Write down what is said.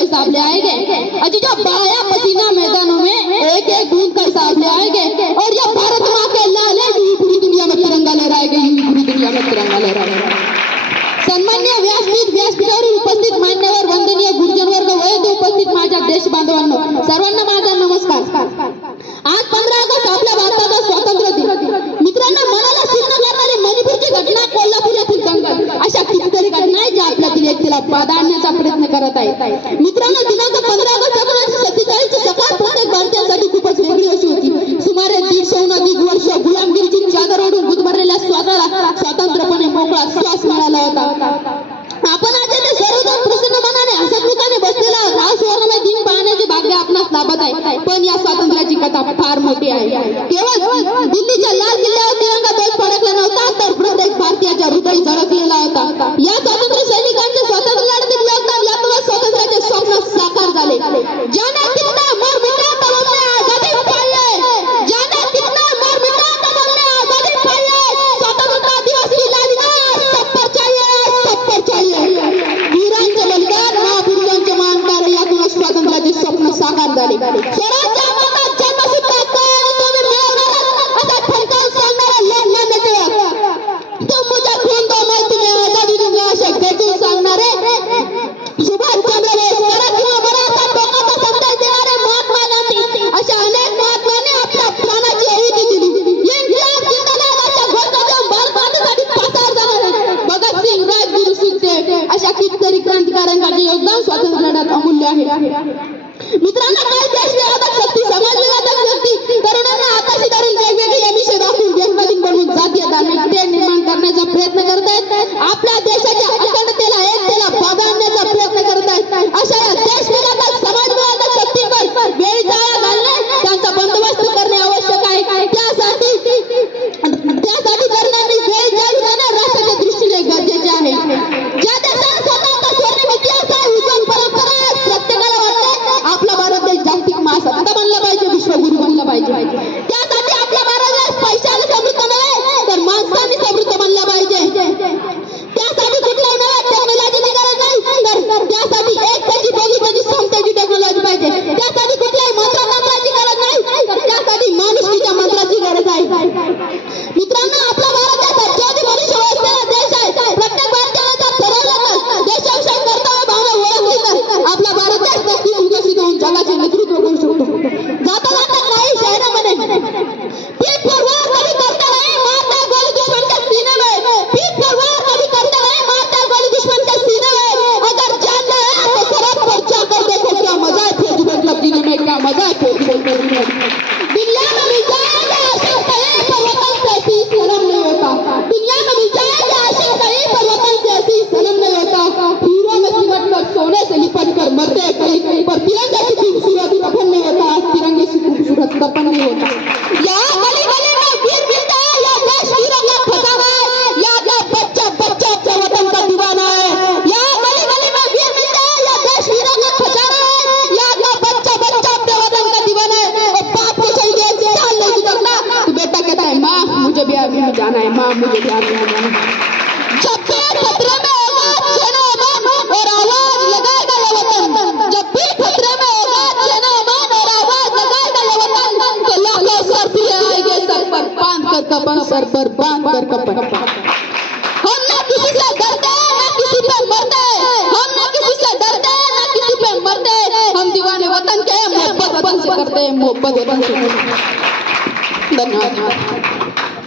कर सामने आएंगे। अजी जो बाया पसीना मैदानों में एक एक बूंद कर सामने आएंगे और ये भारत माँ के लाल है, यूं पूरी दुनिया में तिरंगा लहराएंगे, यूं पूरी दुनिया में तिरंगा लहराएंगे। सन्मान्य व्यासपीठावर उपस्थित मान्यवर वंदनीय गुरुजन वर्ग वैध उपस्थित माझ्या देश बांधवांनो सर्वांना माझा नमस्कार। आज 15 ऑगस्ट आपल्या भारताचा स्वातंत्र्य दिन। मित्रांनो, मनाला सिद्ध करणारी मणिपूरची घटना, कोल्हापूर येथील दंगल अशा कितीतरी घटना आहेत ज्या आपल्यातील व्यक्तीला बाधा आणण्याचा प्रयत्न करत आहेत। मित्रांनो, दिनांक 15 ऑगस्ट 1947 ची सकाळ प्रत्येक भारतीयांसाठी खूपच वेगळी अशी होती। सुमारे 150 वर्ष गुलामगिरीची चादर ओढून गुदमरलेल्या स्वतःला स्वतंत्रपणे मोकळा श्वास मिळाला होता। आपण आज येथे सर्वजण प्रसन्न मनाने हसतमुखाने बसलेला आहोत। हा सुवर्णमय दिन पाहण्याचे भाग्य आपणास लाभत आहे, पण या स्वातंत्र्याची कथा फार मोठी आहे। केवळ दिल्लीच्या लाल किल्ल्यावर तिरंगा ध्वज फडकला नव्हता, तर प्रत्येक भारतीयाच्या हृदय झळकलेला होता। या स्वातंत्र्य सैनिकांचे स्वातंत्र्य लढ्यातील योगदान यातूनच स्वातंत्र्याचे स्वप्न साकार झाले। ज्याने कितना मर मिटा तब हमने आजादी पाई है, ज्याने कितना मर मिटा तब हमने आजादी पाई है। स्वतंत्रता दिवस की लालिमा सब पर चाहिए। वीरांचे बलिदान, महापुरुषांचे मानकार यातूनच स्वातंत्र्याचे स्वप्न साकार झाले। स्वराज्य आम्हाला जन्मसिद्ध हक्क आहे आणि तो मी मिळवणार असा ठणकावून सांगणारा लोकमान्य टिळक, तुम मुझे खून दो मैं तुम्हें आजादी दूंगा असे खेचून सांगणारे सुभाषचंद्र बोस, मरा किंवा मरा असा टोकाचा संदेश देणारे महात्मा गांधी अशा अनेक महात्म्यांनी आपल्या प्राणाची आहुती दिली। इन्क्लाब जिंदाबाद अशा घोषणा भारतासाठी पसार झाले। भगतसिंग, राजगुरू, सुखदेव अशा कितीतरी क्रांतिकारकांचे योगदान स्वातंत्र्य लढ्यात अमूल्य आहे। मित्रांनो, काही देश विरोधक शक्ती, समाज विरोधक शक्ती तरुणांना हाताशी धरून वेगवेगळे आमिष दाखवून देशवादी बनवून जातीय धार्मिकता निर्माण करण्याचा प्रयत्न करत आहेत। आपल्या देशाच्या अखंडतेला, एकतेला बाधा आणण्याचा प्रयत्न करत आहेत। अशा या देश विरोधक, समाज विरोधक शक्तींवर वेळी जाळा घालणे, त्यांचा बंदोबस्त करणे आवश्यक आहे। त्यासाठी तरुणांनी वेळ जाळून जाणे राष्ट्राच्या दृष्टीने गरजेचे आहे। ज्या देशाला स्वतःचा स्वर्णिम इतिहास आहे, उज्ज्वल परंपरा आहे, प्रत्येकाला वाटते आपला भारत देश जागतिक महासत्ता बनला पाहिजे, विश्वगुरु बनला पाहिजे। त्यासाठी आपला भारत देश पैशाने समृद्ध नव्हे तर माणसाने समृद्ध बनला पाहिजे। त्यासाठी कुठल्याही नव्या टेक्नॉलॉजीची गरज नाही, तर त्यासाठी एकतेची, बोलीची, समतेची टेक्नॉलॉजी पाहिजे। त्यासाठी कुठल्याही मंत्रतंत्राची गरज नाही, तर त्यासाठी माणुसकीच्या मंत्राची गरज आहे। मित्रांनो, आपला भारत देश अत्याधिक मनुष्य असलेला देश आहे। प्रत्येक भारतीयाने जर ठरवलं तर देशाविषयी कर्तव्य भावना ओळखली तर आपला भारत देश नक्की विकसित होऊन जगाचे नेतृत्व करू शकतो। जाता जाता काही शहरांमध्ये पीठ पर वार कभी करते रहे, मारते गोली दुश्मन के सीने में, पीठ पर वार कभी करते रहे, मारते गोली दुश्मन के सीने में। अगर जानना है तो सरहद पर जाकर देखो क्या मजा है फौजी बनकर जीने में, क्या मजा है फौजी बनकर जीने में। दुनिया में मिल जाएगा आशिक कहीं पर वतन से ऐसी सनम नहीं होता, दुनिया में मिल जाएगा आशिक कहीं पर वतन से ऐसी सनम नहीं होता। हीरो में सिमट कर, सोने से लिपट कर मरते हैं कहीं कहीं पर, तिरंगे की खूबसूरत दफन नहीं होता, तिरंगे की खूबसूरत दफन नहीं होता। यहाँ गली गली में वीर मिलता है, या देश वीरों का खजाना है, या बच्चा बच्चा अपने वतन का दीवाना है। यहाँ गली गली में वीर मिलता है, या देश वीरों का खजाना है, या बच्चा बच्चा अपने वतन का दीवाना है। और बाप को सही एक साल नहीं गुजरना तो बेटा कहता है माँ मुझे भी आर्मी में जाना है, माँ मुझे भी आर्मी में जाना है। जब भी खतरे में होगा सेना अमन और आवाज लगाएगा ये वतन, जब भी खतरे में होगा सेना अमन और आवाज लगाएगा ये वतन, तो लाखों सरफिले आएंगे सर पर बांध कर कफन, सर पर बांध कर कफन। हम ना किसी से डरते ना किसी पे मरते, हम ना किसी से डरते ना किसी पे मरते, हम दीवाने वतन के मोहब्बत वतन से करते हैं, मोहब्बत वतन से। धन्यवाद।